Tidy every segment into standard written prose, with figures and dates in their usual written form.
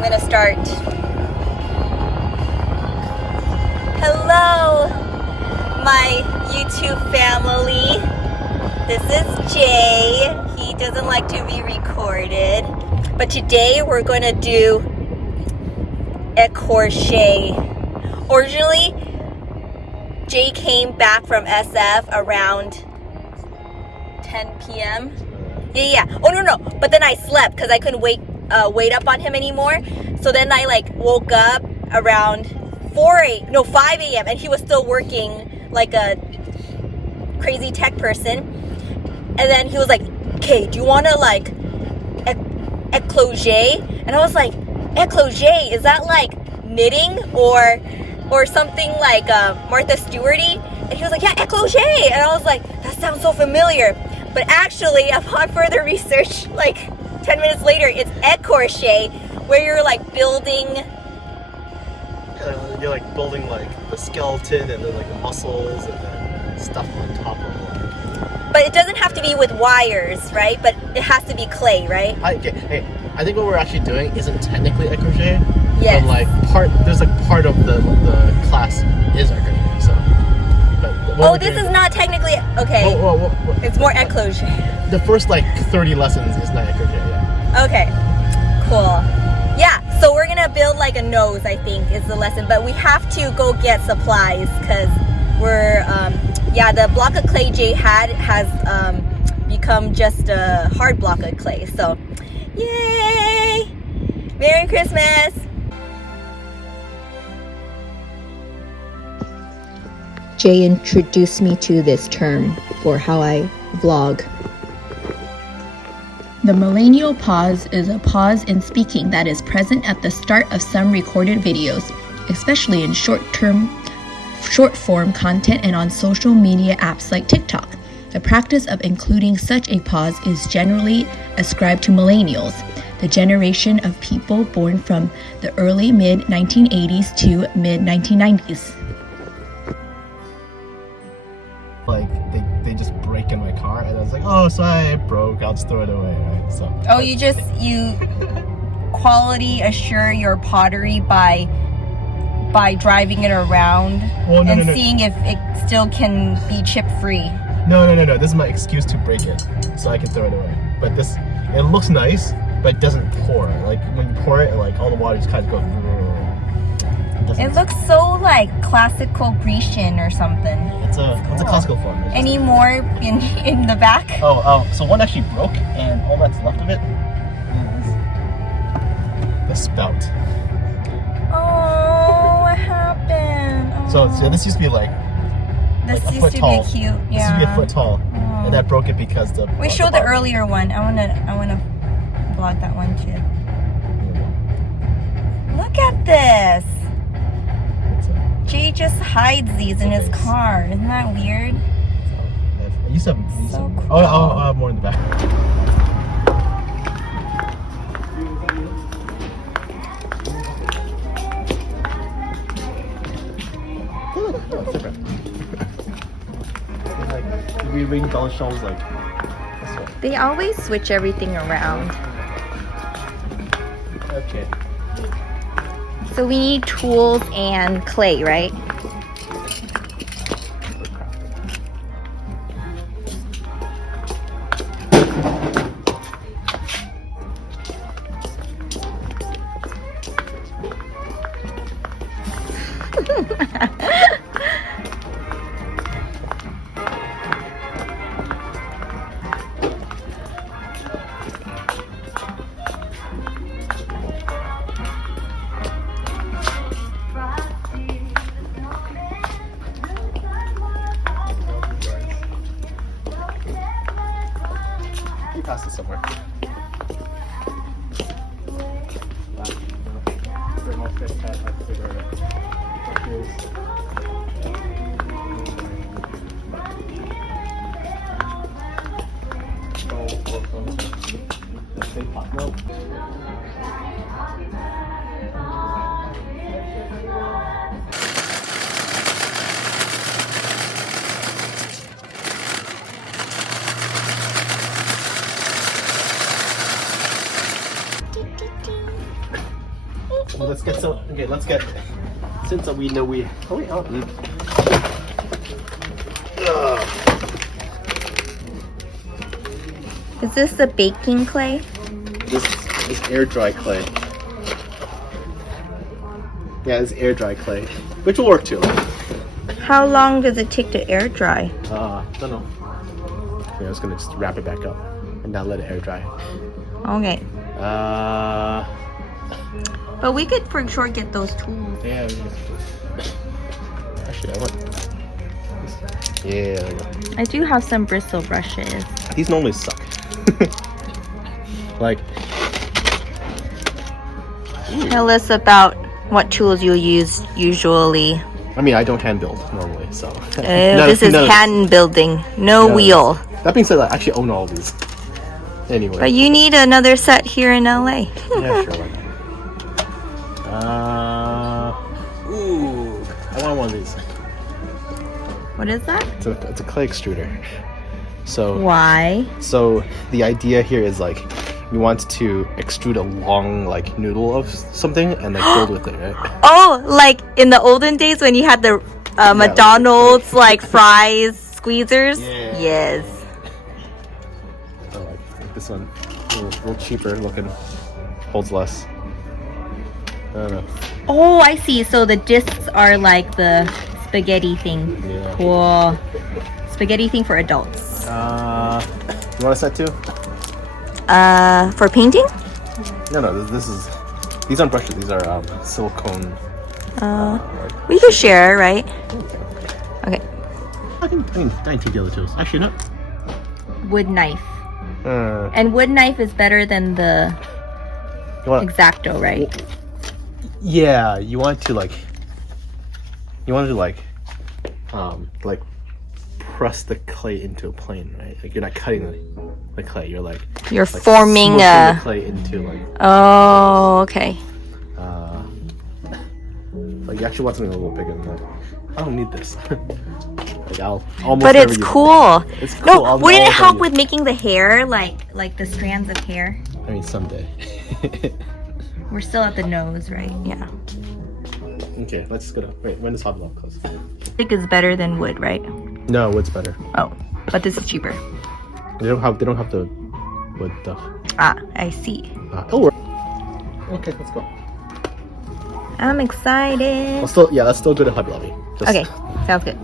I'm gonna start. Hello, my YouTube family. This is Jay. He doesn't like to be recorded. But today we're gonna do Écorché. Originally, Jay came back from SF around 10 p.m. Yeah. Oh, no. But then I slept because I couldn't wait up on him anymore. So then I woke up around 5 a.m. and he was still working like a crazy tech person. And then he was like, okay, do you want to Écorché? And I was like, Écorché, is that like knitting or something like Martha Stewarty? And he was like, yeah, Écorché. And I was like, that sounds so familiar. But actually, upon further research, 10 minutes later, it's Écorché, where you're building. You're building the skeleton and then the muscles and then stuff on top of it. But it doesn't have to be with wires, right? But it has to be clay, right? Hey, I think what we're actually doing isn't technically Écorché. Yes. But there's part of the class is Écorché. So. This is not technically okay. It's more Écorché. The first 30 lessons is not Écorché. Yeah. Okay. Cool. Yeah. So we're gonna build a nose. I think is the lesson, but we have to go get supplies because we're the block of clay Jay has become just a hard block of clay. So, yay! Merry Christmas! Jay introduced me to this term for how I vlog. The millennial pause is a pause in speaking that is present at the start of some recorded videos, especially in short-form content and on social media apps like TikTok. The practice of including such a pause is generally ascribed to millennials, the generation of people born from the early mid-1980s to mid-1990s. They just break in my car and I was like, oh, sorry, it broke, I'll just throw it away, right? So. Oh, you quality assure your pottery by driving it around seeing if it still can be chip free. No. This is my excuse to break it so I can throw it away. But it looks nice, but it doesn't pour. When you pour it, all the water just kind of goes. It looks so classical Grecian or something. It's a classical form. Any more in the back? So one actually broke, and all that's left of it is the spout. Oh, what happened? Oh. So this used to be this a used foot to tall. be cute. Yeah. This used to be a foot tall, and that broke it because the. We showed the earlier one. I wanna vlog that one too. Look at this. Jay just hides these in his car. Isn't that weird? I used to have So cool. I'll have more in the back. We ring dollar shells this way. They always switch everything around. Okay. So we need tools and clay, right? You passed it somewhere. let's get some. Okay, let's get. Since we know we. Oh wait. Oh. Is this the baking clay? This is air dry clay. Yeah, it's air dry clay, which will work too. How long does it take to air dry? Don't know. Yeah, I was gonna just wrap it back up and now let it air dry. Okay. But we could for sure get those tools. Yeah. Actually, I want. Yeah, there we go. I do have some bristle brushes. These normally suck. Like. Tell us about what tools you use usually. I mean, I don't hand build normally, so. This is hand building, no wheel. That being said, I actually own all of these. Anyway. But you need another set here in LA. Yeah, sure. Ooh, I want one of these. What is that? It's a clay extruder. So. Why? So the idea here is like, you want to extrude a long like noodle of something and like build with it, right? Oh, like in the olden days when you had the McDonald's like fries squeezers? Yeah. Yes. I like this one. A little cheaper looking. Holds less. I don't know. Oh, I see. So the discs are like the spaghetti thing. Yeah. Cool. Spaghetti thing for adults. You want a set too? For painting? No. This is. These aren't brushes. These are silicone. We could share, right? Okay. I can take the other tools. Actually, not. Wood knife. And wood knife is better than the X-Acto, right? Yeah, you want to like press the clay into a plane, right? Like you're not cutting the clay. You're like forming smushing the clay into like. Oh, okay. Like you actually want something a little bigger than that. I don't need this. Like I'll almost. But it's cool. It's cool. No, wouldn't it help with making the hair like the strands of hair? I mean, someday. We're still at the nose, right? Yeah. Okay, let's go. Wait, when does Hobby Lobby close? Stick is better than wood, right? No, wood's better. Oh, but this is cheaper. They don't have the wood stuff. Ah, I see. It'll work. Okay, let's go. I'm excited. Let's still go to Hobby Lobby. Okay, sounds good.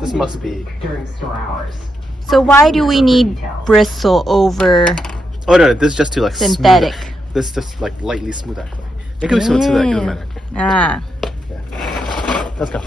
This must be. So why do we need bristle over Oh no, this is just to like synthetic? Smooth it. This just like lightly smooth that clay. It could be smooth to that, it doesn't matter. Ah. Yeah. Let's go.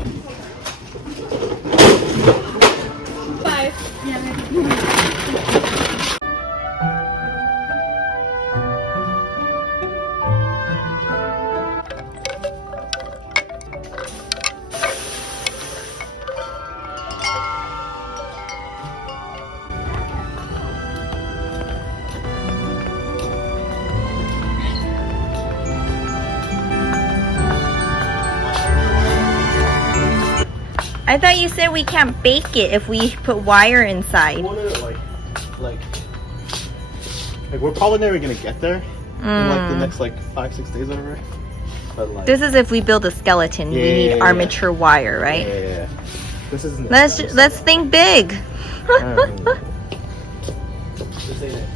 I thought you said we can't bake it if we put wire inside. Well, no, like we're probably never gonna get there in like the next 5-6 days over. But like This is if we build a skeleton. We need armature wire, right? Yeah. This isn't. Let's think big. This ain't it.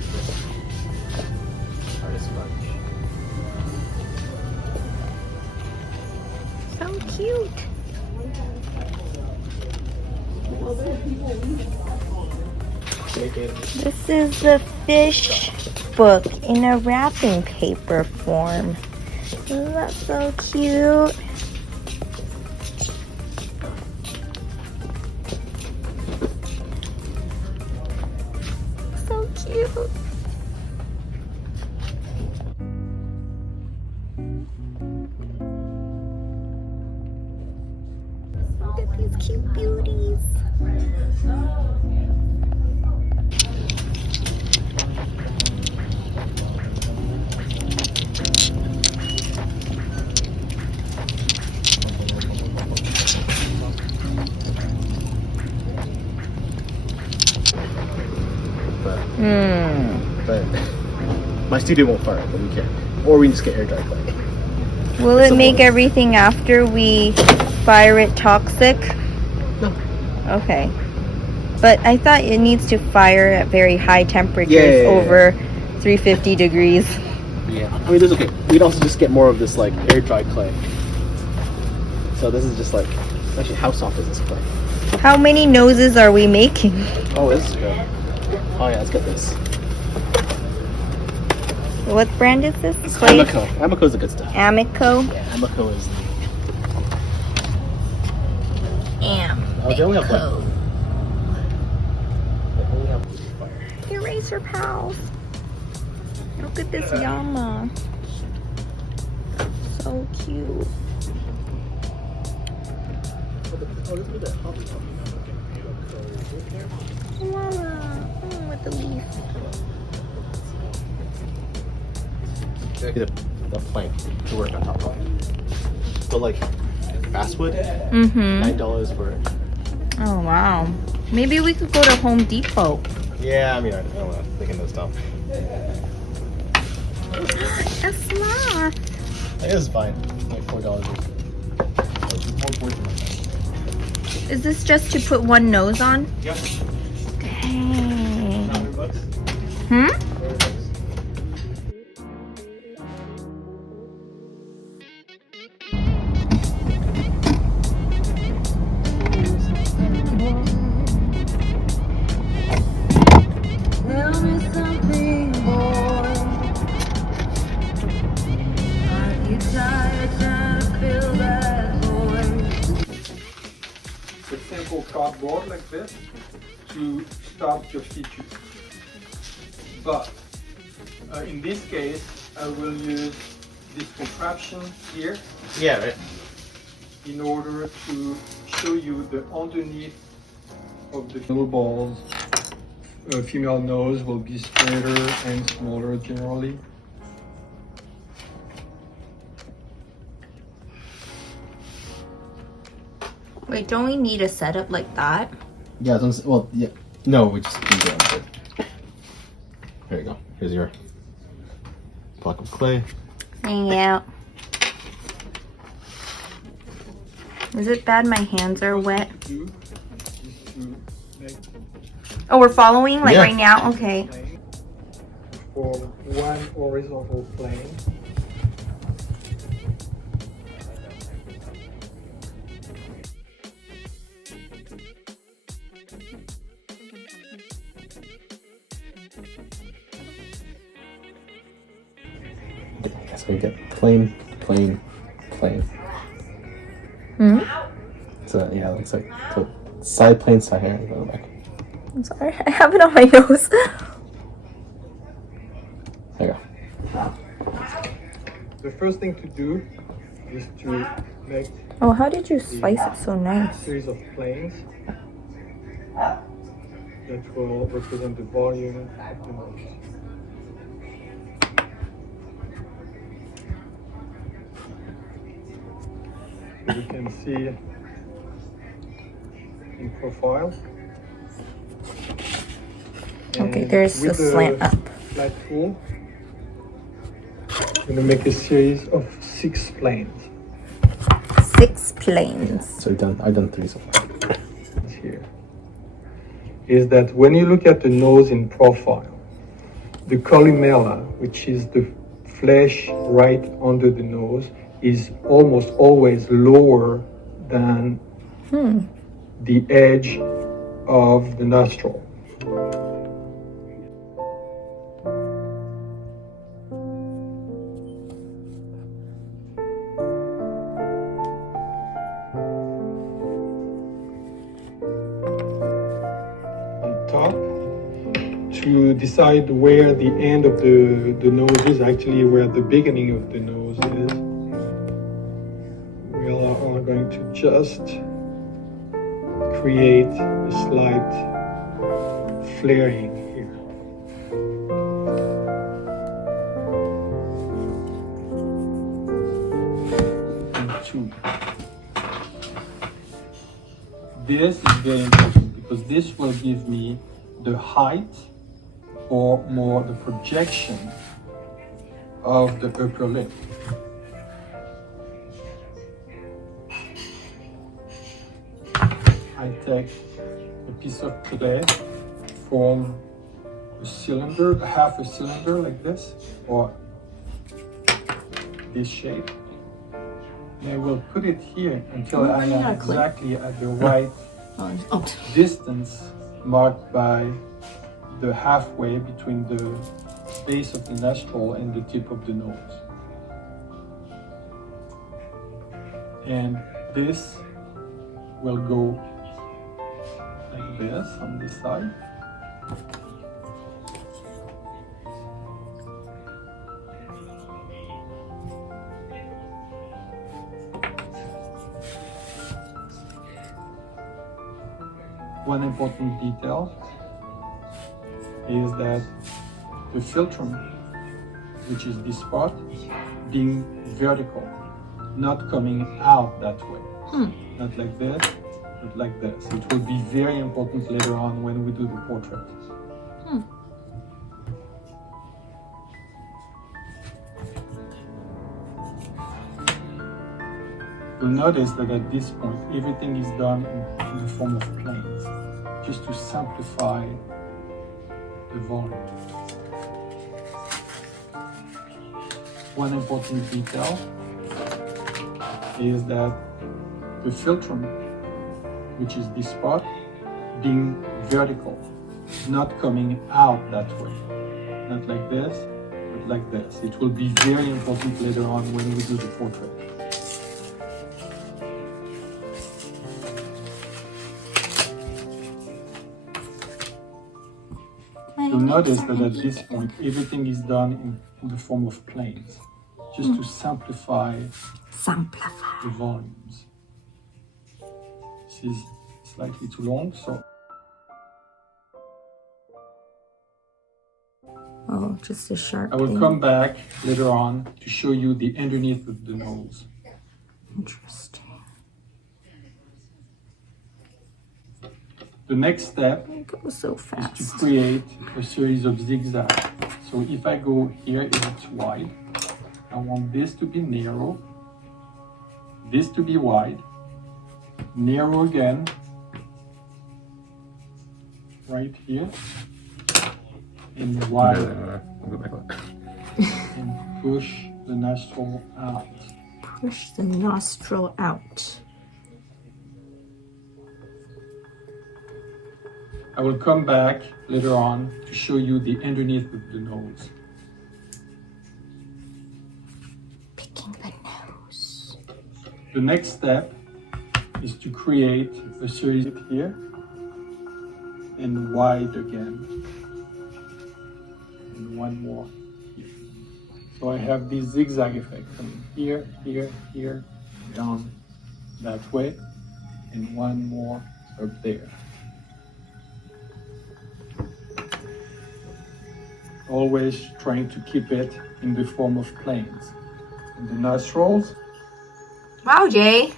Artist sponge. So cute. This is the fish book in a wrapping paper form. Isn't that so cute? So cute. Look at these cute beauties. But my studio won't fire, but we can. Or we can just get air dry clay. Will it make everything after we fire it toxic? No. Okay. But I thought it needs to fire at very high temperatures, Yeah. over 350 degrees. Yeah. I mean, it's okay. We'd also just get more of this like air dry clay. So this is just like, actually, how soft is this clay? How many noses are we making? Oh, this is good. Oh yeah, let's get this. What brand is this? Clay? Amico. Amico is the good stuff. Amico. Yeah, Amico is. Amico. They only have fire. Eraser pals. Look at this llama. So cute. Llama. With the leaf. The plank to work on top of. So like basswood, $9 for it. Oh wow. Maybe we could go to Home Depot. Yeah, I mean, I don't want to think of this stuff. A sloth. It is fine. Like $4. Is this just to put one nose on? Yeah. Dang. $100. Hmm? A simple cardboard like this to start your features. But in this case, I will use this contraption here Yeah, right. in order to show you the underneath of the little balls. A female nose will be straighter and smaller generally. Wait, don't we need a setup like that? Yeah, well, yeah. No, we just do that. There you go. Here's your block of clay. Hang out. Is it bad my hands are wet? Do is to make Oh, we're following like Yeah. right now? Okay. plane for one horizontal plane. So we get plane, plane, plane. Hmm? So yeah, it looks like so side plane, side hair, and go back. I'm sorry, I have it on my nose. There you go. The first thing to do is to make Oh, how did you slice it so a nice? series of planes that will represent the volume of the nose. So you can see in profile. Okay, And there's with the slant up. flat tool, I'm going to make a series of 6 planes 6 planes. So I've done 3 so far. here. Is that when you look at the nose in profile, the columella, which is the flesh right under the nose, is almost always lower than the edge of the nostril. On top, to decide where the end of the nose is, actually where the beginning of the nose is, we are going to just create a slight flaring here. And 2. This is very important because this will give me the height or more the projection of the upper lip. I take a piece of clay, form a cylinder, half a cylinder like this, or this shape. And I will put it here until I am exactly at the right distance marked by the halfway between the base of the nostril and the tip of the nose. And this will go like this on this side. One important detail is that the philtrum, which is this part, being vertical, not coming out that way. Not like this, but like this. It will be very important later on when we do the portrait. You'll notice that at this point, everything is done in the form of planes, just to simplify the volume. One important detail is that the philtrum, which is this part, being vertical, not coming out that way. Not like this, but like this. It will be very important later on when we do the portrait. You'll notice that at this point, everything is done in the form of planes, just to simplify the volumes. This is slightly too long, so... Oh, just a sharp I will thing. come back later on to show you the underneath of the nose. Interesting. The next step It goes so is fast. to create a series of zigzags. So if I go here, it's wide. I want this to be narrow, this to be wide, narrow again, right here, and wide, and push the nostril out. Push the nostril out. I will come back later on to show you the underneath of the nose. Picking the nose. The next step is to create a series here and wide again. And one more here. So I have this zigzag effect from here, here, here, down that way, and one more up there. Always trying to keep it in the form of planes. And the nostrils, Wow, Jay.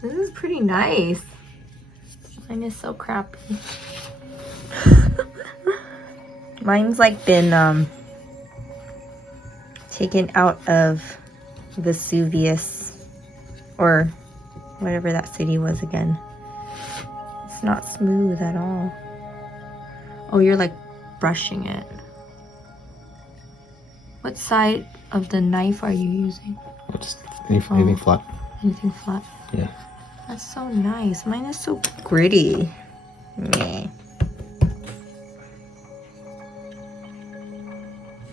This is pretty nice. Mine is so crappy. Mine's like been taken out of Vesuvius or whatever that city was again. It's not smooth at all. Oh, you're like brushing it. What side of the knife are you using? Just anything flat. Anything flat? Yeah. That's so nice. Mine is so gritty. Meh.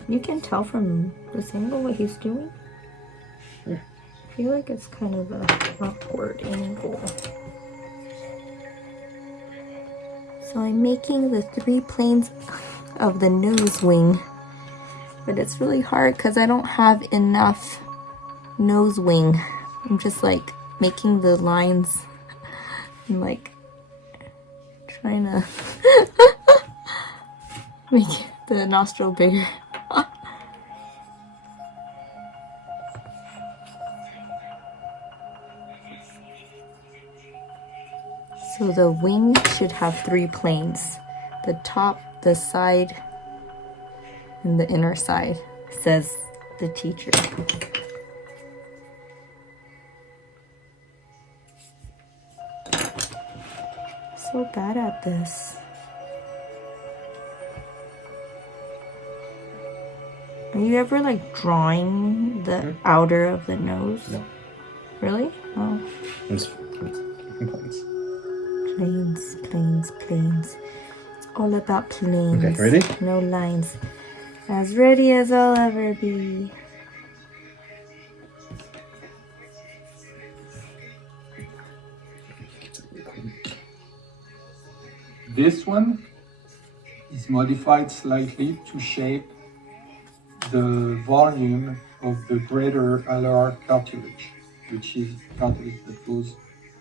You can tell from this angle what he's doing. Yeah. I feel like it's kind of a awkward angle. So I'm making the 3 planes of the nose wing, but it's really hard because I don't have enough nose wing. I'm just like making the lines and like trying to make the nostril bigger. So the wing should have 3 planes. The top, the side, and the inner side, says the teacher. so bad at this. Are you ever like drawing the outer of the nose? No. Really? Oh. Planes. It's all about planes. Okay, ready? No lines. As ready as I'll ever be. This one is modified slightly to shape the volume of the greater alar cartilage, which is cartilage that goes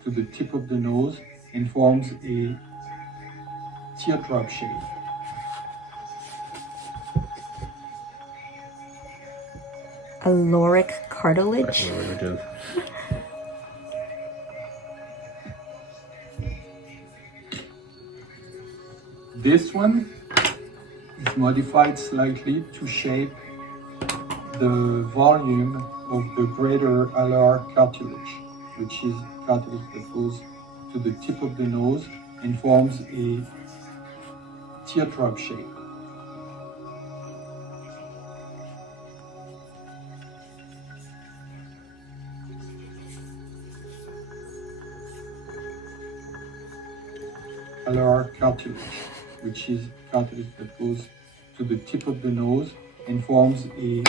to the tip of the nose and forms a teardrop shape. Aloric cartilage? This one is modified slightly to shape the volume of the greater alar cartilage, which is cartilage that goes to the tip of the nose and forms a teardrop shape. Alar cartilage, which is cartilage that goes to the tip of the nose and forms a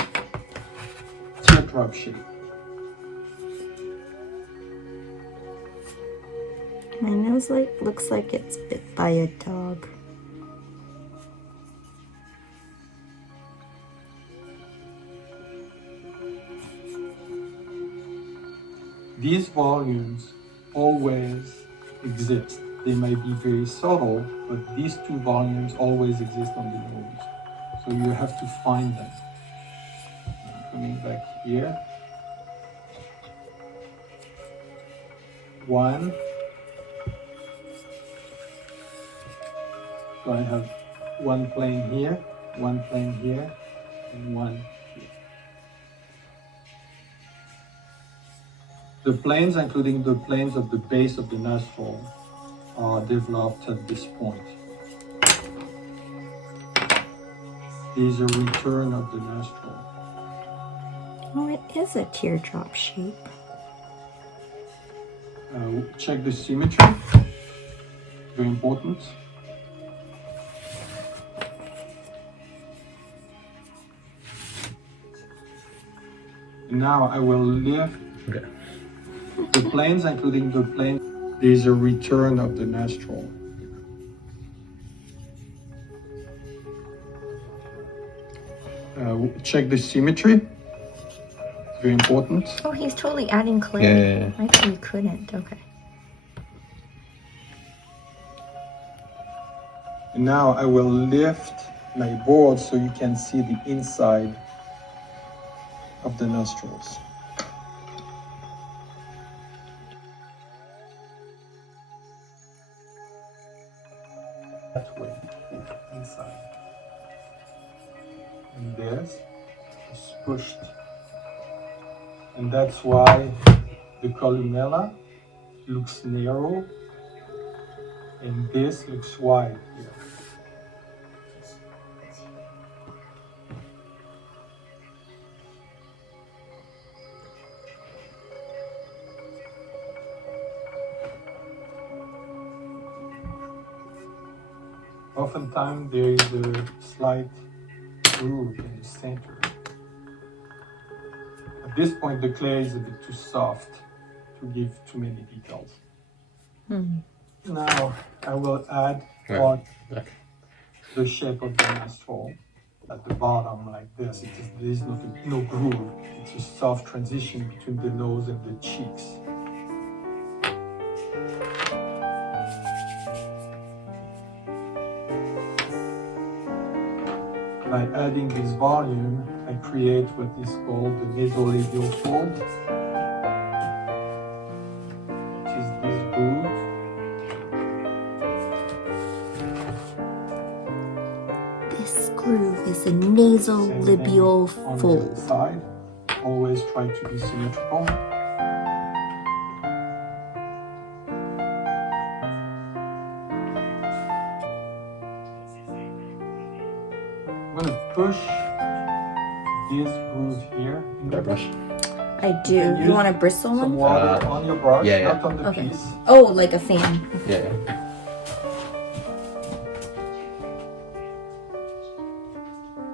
teardrop shape. My nose looks like it's bit by a dog. These volumes always exist. They may be very subtle, but these two volumes always exist on the nose. So you have to find them. Coming back here. One. So I have one plane here, one plane here, and one here. The planes, including the planes of the base of the nostril, are developed at this point. These are return of the nostril. Oh, it is a teardrop shape. Check the symmetry. Very important. Now I will lift the planes, including the plane. These are return of the nostril. Check the symmetry. Very important. Oh, he's totally adding clay. Yeah. I thought you couldn't. Okay. And now I will lift my board so you can see the inside of the nostrils. That way, inside. And this is pushed. And that's why the columella looks narrow and this looks wide here. Oftentimes there is a slight groove in the center. At this point, the clay is a bit too soft to give too many details. Now I will add the shape of the nostril at the bottom like this. There is no groove. It's a soft transition between the nose and the cheeks. By adding this volume, I create what is called the nasolabial fold, which is this groove. This groove is a nasolabial Same thing on the fold. side. Always try to be symmetrical. gonna push this groove here. Airbrush. I do. can You use want a bristle Some one? water on your brush, yeah, yeah. not on the Okay. piece. Oh, like a fan. Yeah.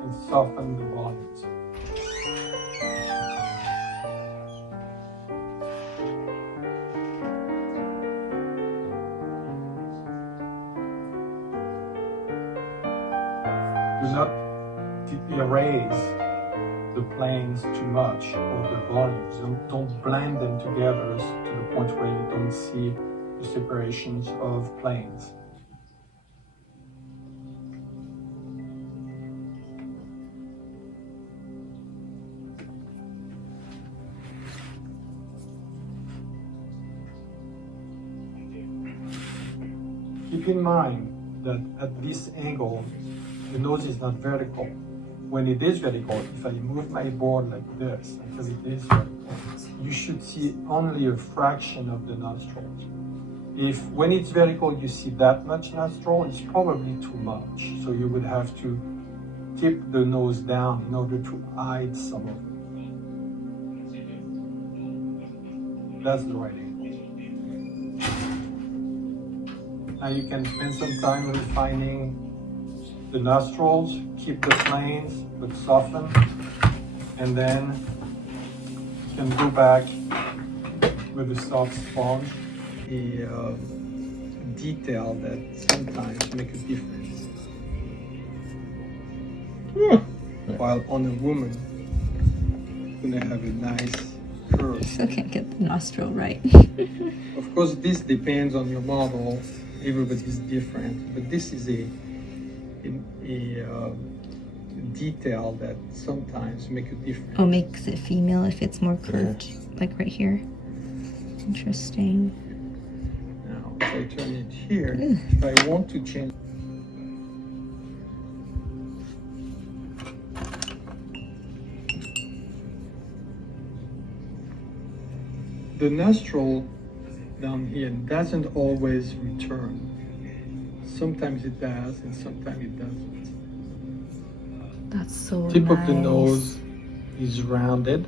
And soften the volumes. Do not erase the planes too much or the volumes. Don't blend them together to the point where you don't see the separations of planes. Keep in mind that at this angle, the nose is not vertical. When it is vertical, if I move my board like this, because it is vertical, you should see only a fraction of the nostrils. If when it's vertical you see that much nostril, it's probably too much. So you would have to tip the nose down in order to hide some of it. That's the right angle. Now you can spend some time refining the nostrils, keep the planes, but soften, and then you can go back with a soft sponge. A detail that sometimes make a difference. While on a woman, gonna have a nice curve. Still can't get the nostril right. Of course, this depends on your model. Everybody's different, but this is a detail that sometimes make a difference. Oh, makes it female if it's more curved, like right here. Interesting. Now, if I turn it here, if I want to change. The nostril down here doesn't always return. Sometimes it does, and sometimes it doesn't. That's so Tip nice. of the nose is rounded,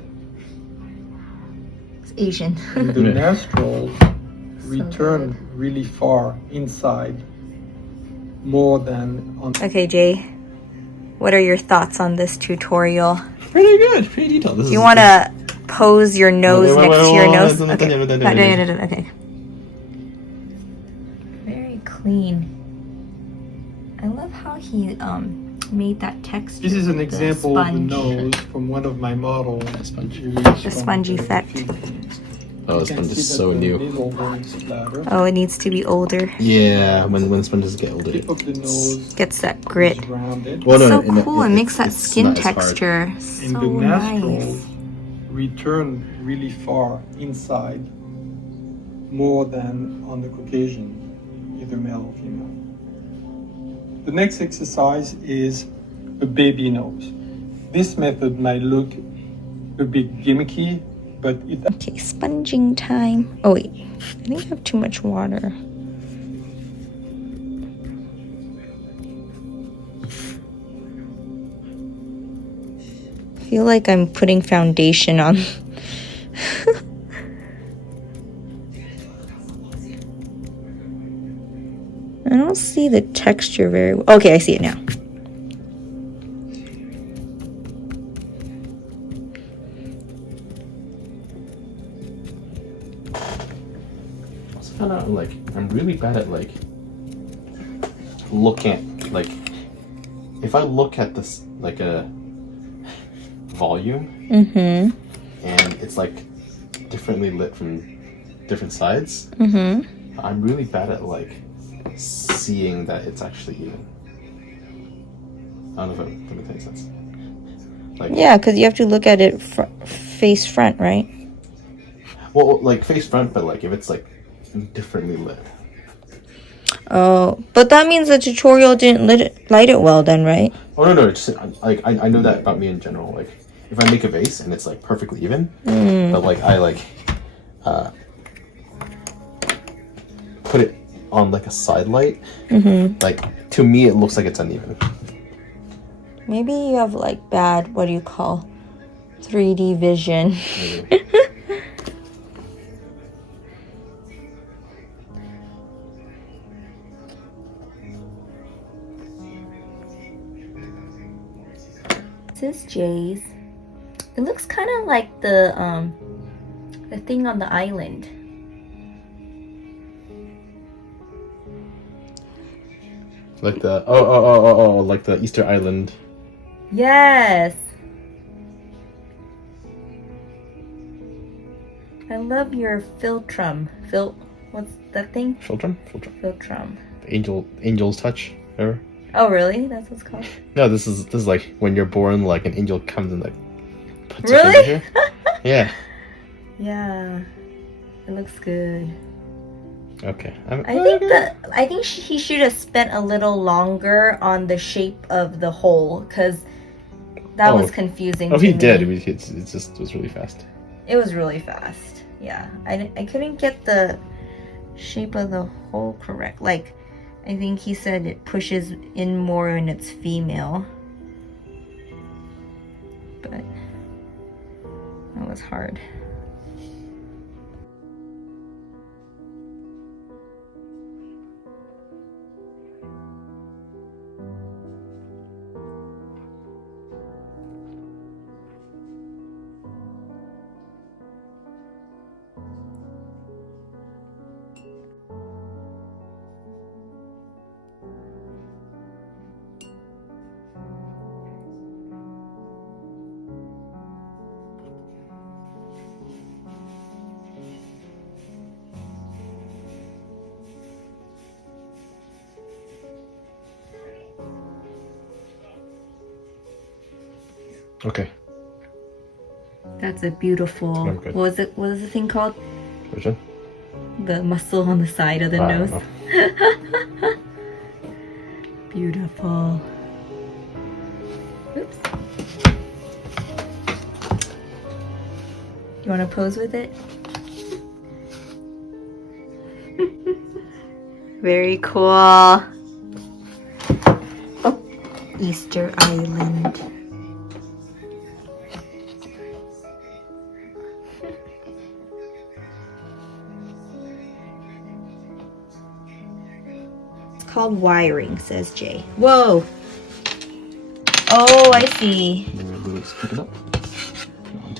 It's Asian. and the Yeah. nostrils return really far inside, more than on. Okay, Jay. What are your thoughts on this tutorial? Pretty good. Pretty detailed. This You is- want to pose your nose wait, next wait, to your wait, nose? wait, Okay. done yet, Not done yet, okay. Very clean. I love how he made that texture. This is an with the example of the sponge. nose from one of my models. Sponge. The sponge effect. Oh, the sponge is so new. Oh, it needs to be older. Yeah, when sponges get older. Tip of the nose Gets that grit. is rounded, Well, So no, cool. It makes that it's skin not as hard. texture and so the nostrils nice. return really far inside, more than on the Caucasian, either male or female. The next exercise is a baby nose. This method might look a bit gimmicky, but it Okay, sponging time. Oh wait, I think I have too much water. I feel like I'm putting foundation on. I don't see the texture very well. Okay, I see it now. Also found out like I'm really bad at like looking at like if I look at this like a volume Mm-hmm. and it's like differently lit from different sides, Mm-hmm. I'm really bad at like seeing that it's actually even. I don't know if that makes any sense. Like Yeah, because you have to look at it face front, right? well, like face front, but like if it's like differently lit. Oh, but that means the tutorial didn't light it well then, right? Oh no, it's just like I know that about me in general. Like if I make a vase and it's like perfectly even, but like I like put it on like a side light, like to me it looks like it's uneven. Maybe you have like bad, what do you call, 3D vision. Maybe. This is Jay's. It looks kind of like the thing on the island. Like the like the Easter Island. Yes. I love your philtrum. What's that thing? Philtrum? Philtrum. Angel's touch. Ever? Oh, really? That's what's called. No, this is like when you're born, like an angel comes and like puts Really? a finger here. Yeah. Yeah. It looks good. Okay. I think he should have spent a little longer on the shape of the hole, because that was confusing. Oh, to he me. did. It just was really fast. It was really fast. Yeah, I couldn't get the shape of the hole correct. Like, I think he said it pushes in more when it's female, but that was hard. Okay. That's a beautiful. Okay. What was the thing called? Which one? The muscle on the side of the I don't nose. know. Beautiful. Oops. You want to pose with it? Very cool. Oh, Easter Island. Called wiring, says Jay. Whoa. Oh, I see. Pick it up.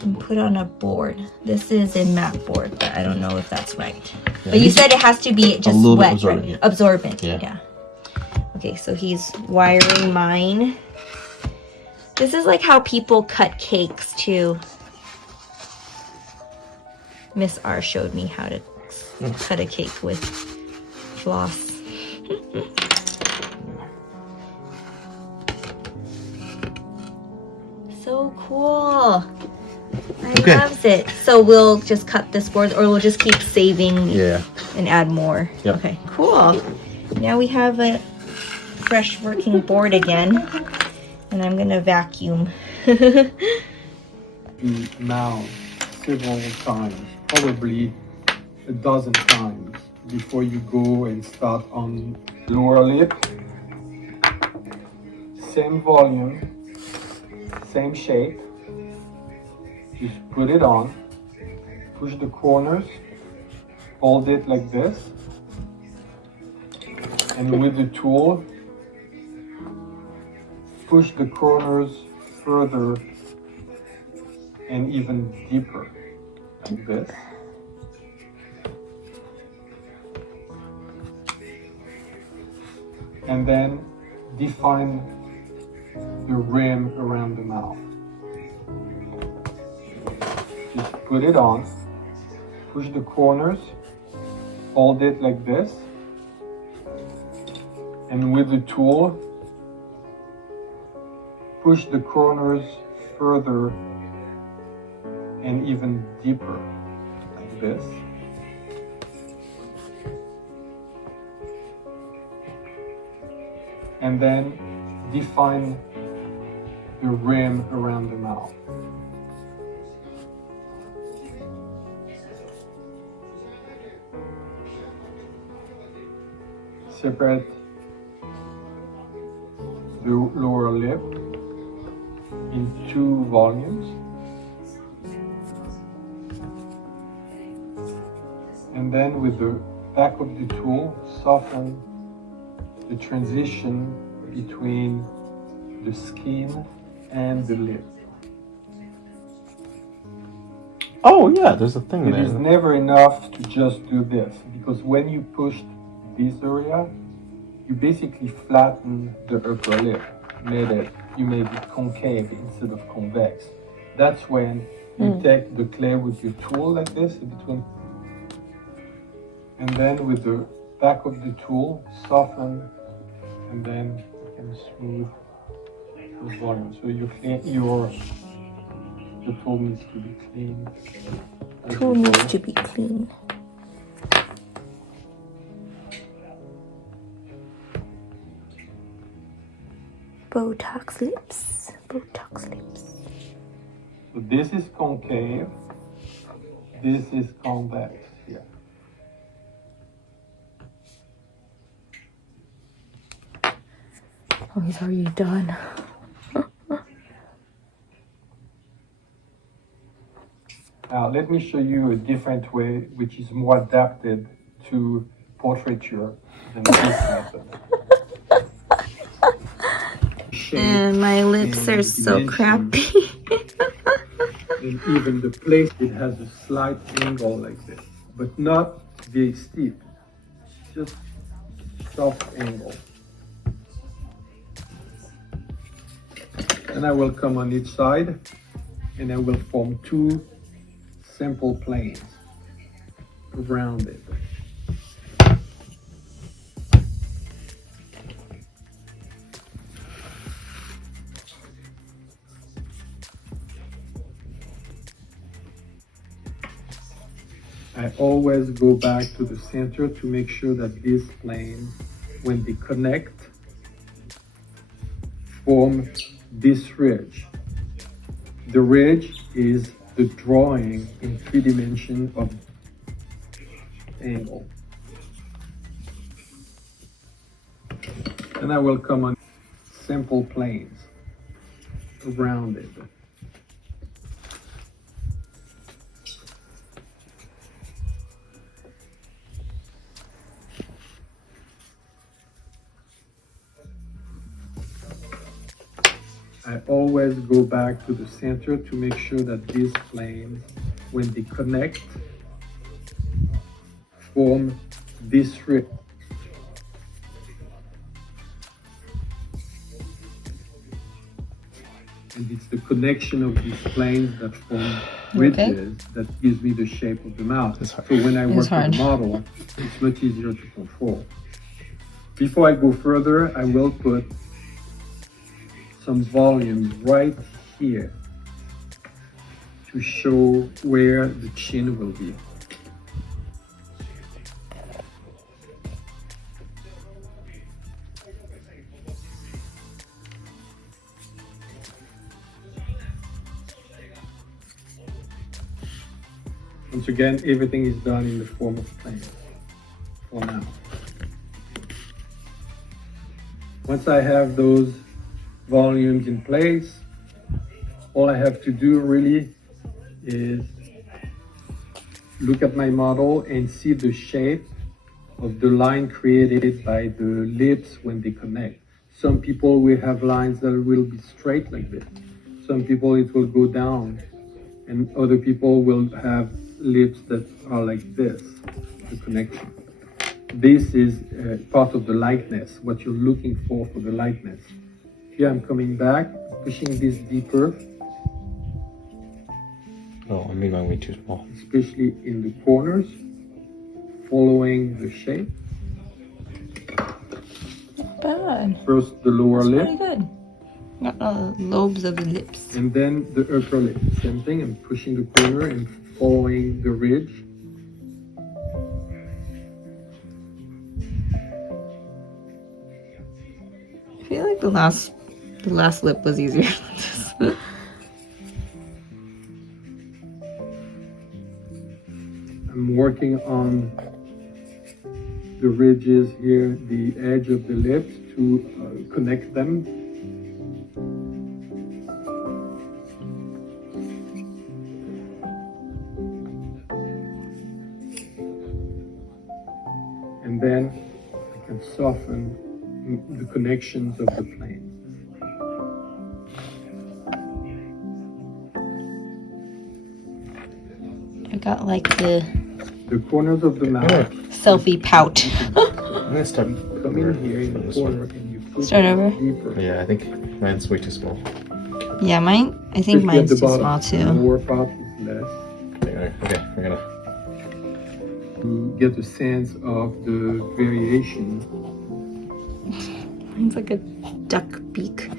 And put on a board. This is a mat board, but I don't know if that's right. But you said it has to be just little bit wet, absorbent, right? yeah. Absorbent. Yeah. Yeah. Okay, so he's wiring mine. This is like how people cut cakes too. Miss R showed me how to cut a cake with floss. So cool. I Okay. loves it. So we'll just cut this board, or we'll just keep saving Yeah. and add more. Yep. Okay, cool. Now we have a fresh working board again, and I'm gonna vacuum. Now, several times, probably a dozen times, before you go and start on lower lip. Same volume, same shape. Just put it on, push the corners, hold it like this, and with the tool, push the corners further and even deeper, like this. And then define the rim around the mouth. Just put it on, push the corners, hold it like this, and with the tool, push the corners further and even deeper, like this. And then define the rim around the mouth. Separate the lower lip in 2 volumes. And then with the back of the tool, soften the transition between the skin and the lip. Oh yeah, there's a thing It there. is never enough to just do this, because when you push this area, you basically flatten the upper lip, you made it concave instead of convex. That's when you take the clay with your tool like this, between, and then with the back of the tool, soften, and then you can smooth the volume. So the tool needs to be clean. Tool needs to be clean. Botox lips. Botox lips. So this is concave, this is convex here. Oh, he's already done. Now let me show you a different way which is more adapted to portraiture than this method. And my lips are so crappy. And even the place, it has a slight angle like this, but not very steep, just soft angle. And I will come on each side and I will form 2 simple planes around it. I always go back to the center to make sure that these planes, when they connect, form this ridge. The ridge is the drawing in 3 dimensions of angle. And I will come on simple planes around it. I always go back to the center to make sure that these planes, when they connect, form this ridge. And it's the connection of these planes that form ridges that gives me the shape of the mouth. So when I work with the model, it's much easier to control. Before I go further, I will put some volume right here to show where the chin will be. Once again, everything is done in the form of planes for now. Once I have those volumes in place, all I have to do really is look at my model and see the shape of the line created by the lips when they connect. Some people will have lines that will be straight like this. Some people it will go down, and other people will have lips that are like this, the connection. This is part of the likeness, what you're looking for the likeness. Here I'm coming back, pushing this deeper. Oh, I made my way too small. Especially in the corners, following the shape. Not bad. First the lower lip. Pretty good. Got the lobes of the lips. And then the upper lip. Same thing, I'm pushing the corner and following the ridge. I feel like the last lip was easier than this. I'm working on the ridges here, the edge of the lips to connect them. and soften the connections of the plane. I got like the The corners of the mouth. selfie pout. I'm gonna start. Come in here in the corner and you push Start over? deeper. Yeah, I think mine's way too small. Yeah, mine. I think Especially at mine's the too bottom. small The too. lower part is less. Okay, we're gonna. To get a sense of the variation. Mine's like a duck beak.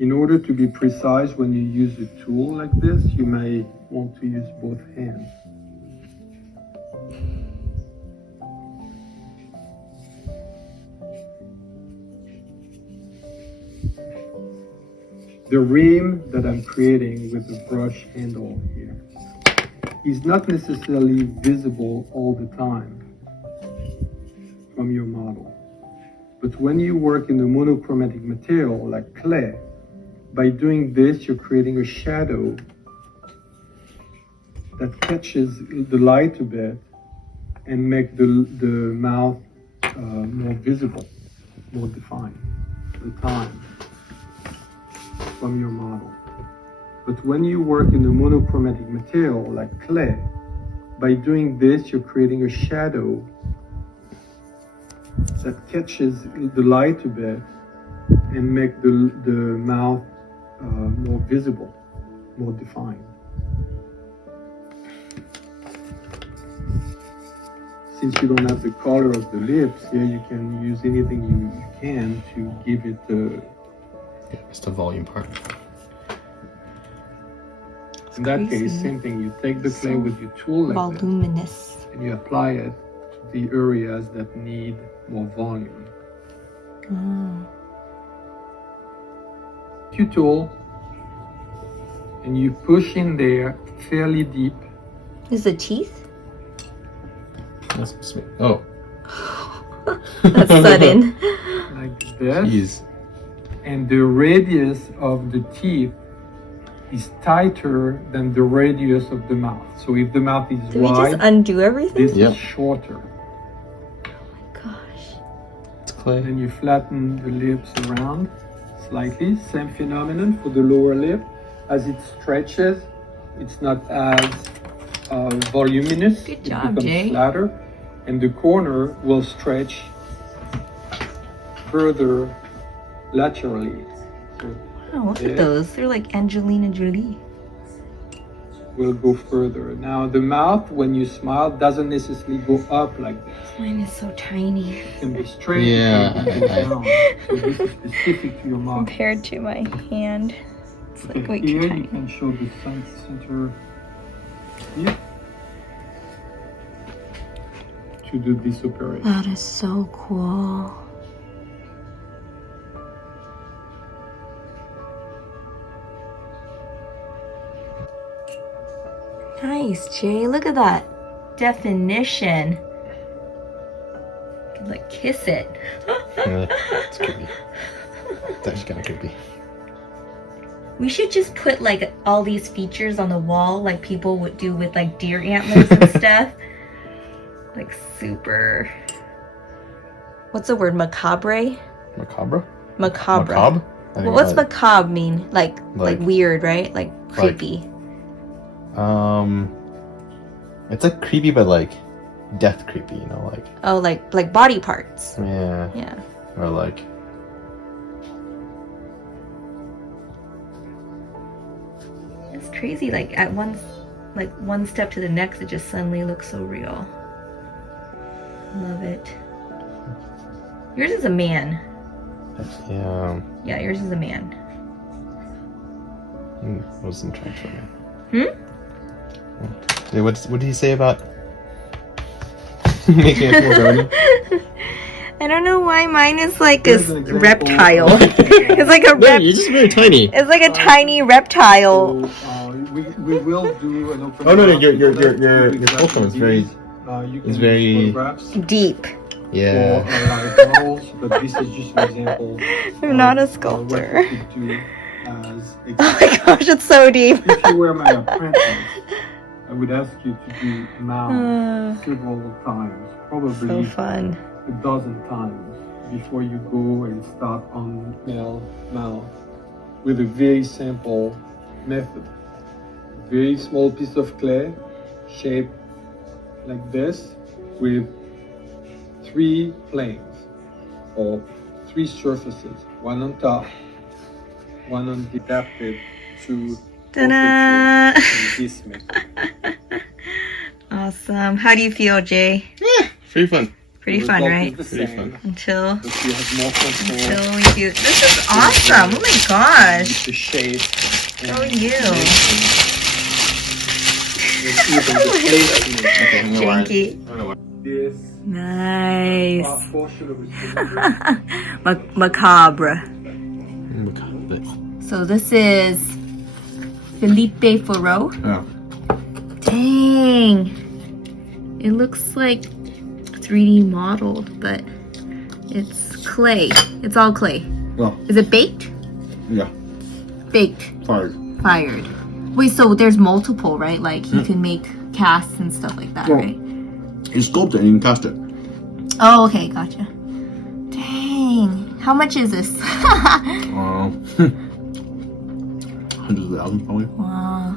In order to be precise when you use a tool like this, you may want to use both hands. The rim that I'm creating with the brush handle here is not necessarily visible all the time from your model. But when you work in a monochromatic material like clay, by doing this, you're creating a shadow that catches the light a bit and make the mouth more visible, more defined, the time from your model. But when you work in a monochromatic material like clay, by doing this, you're creating a shadow that catches the light a bit and make the mouth more visible, more defined. Since you don't have the color of the lips here, you can use anything you can to give it the. It's the volume part. In that crazy. case, same thing. You take the clay So with your tool like this, Voluminous. and you apply it to the areas that need more volume. Oh. Your tool, and you push in there fairly deep. Is the teeth? That's sweet. Oh. That's sudden. Like this. Jeez. And the radius of the teeth is tighter than the radius of the mouth. So if the mouth is Did we just wide, undo everything? this Yep. is shorter. Oh my gosh. It's clay. Then you flatten the lips around slightly. Same phenomenon for the lower lip. As it stretches, it's not as voluminous. Good It job, becomes Jay. flatter. And the corner will stretch further laterally. So Oh, look Yeah. at those. They're like Angelina Jolie. will go further. Now the mouth, when you smile, doesn't necessarily go up like this. Mine is so tiny It can be straight, Yeah. it can go down. So this is specific to your mouth. compared to my hand. It's like way Okay, too here you tiny. can show the center here to do this operation. That is so cool. Nice, Jay. Look at that definition. Could like kiss it. Yeah, it's creepy. It's actually kind of creepy. We should just put like all these features on the wall like people would do with like deer antlers and stuff. Like super. What's the word? Macabre? Macabre? Macabre. Macabre? I think Well, what's that- macabre mean? Like weird, right? Like creepy. It's like creepy, but like death creepy, you know, like Oh, like body parts. yeah, Yeah. or like It's crazy. Like at one step to the next, it just suddenly looks so real. Love it. Yours is a man. yeah. Yeah, yours is a man. Wasn't trying to me. Hmm? Yeah, what did he say about making it more garden? I don't know why mine is like Here's a an example. reptile. It's like a No, you're just very tiny. It's like a tiny reptile. So, we will do an open. Oh, no, house your with profile is very- you can is use very- photographs Deep. Yeah. for live models, but this is just an example. I'm not a of, sculptor. What you could do as Oh my gosh, it's so deep. if you were my apprentice, I would ask you to do mouth several times, probably fun. a dozen times before you go and start on male mouth with a very simple method. Very small piece of clay shaped like this with 3 planes or 3 surfaces, one on top, one on the adapted to Ta-da! this method. Awesome. How do you feel, Jay? Pretty fun. Pretty The fun, result right? is the Pretty same, fun. Until but you have more control. we do. This is awesome. Oh my gosh. The shape. So you. Even the placement. Janky. This Nice. portion of the Macabre. So this is Felipe Furreau. Yeah. Dang. It looks like 3D modeled, but it's clay. It's all clay. Well, Is it baked? yeah. Baked. Fired. Fired. Wait, so there's multiple, right? Like you can make casts and stuff like that, Well- right? You sculpt it and you can cast it. Oh, okay, gotcha. Dang. How much is this? Hundreds of thousands, probably. Wow.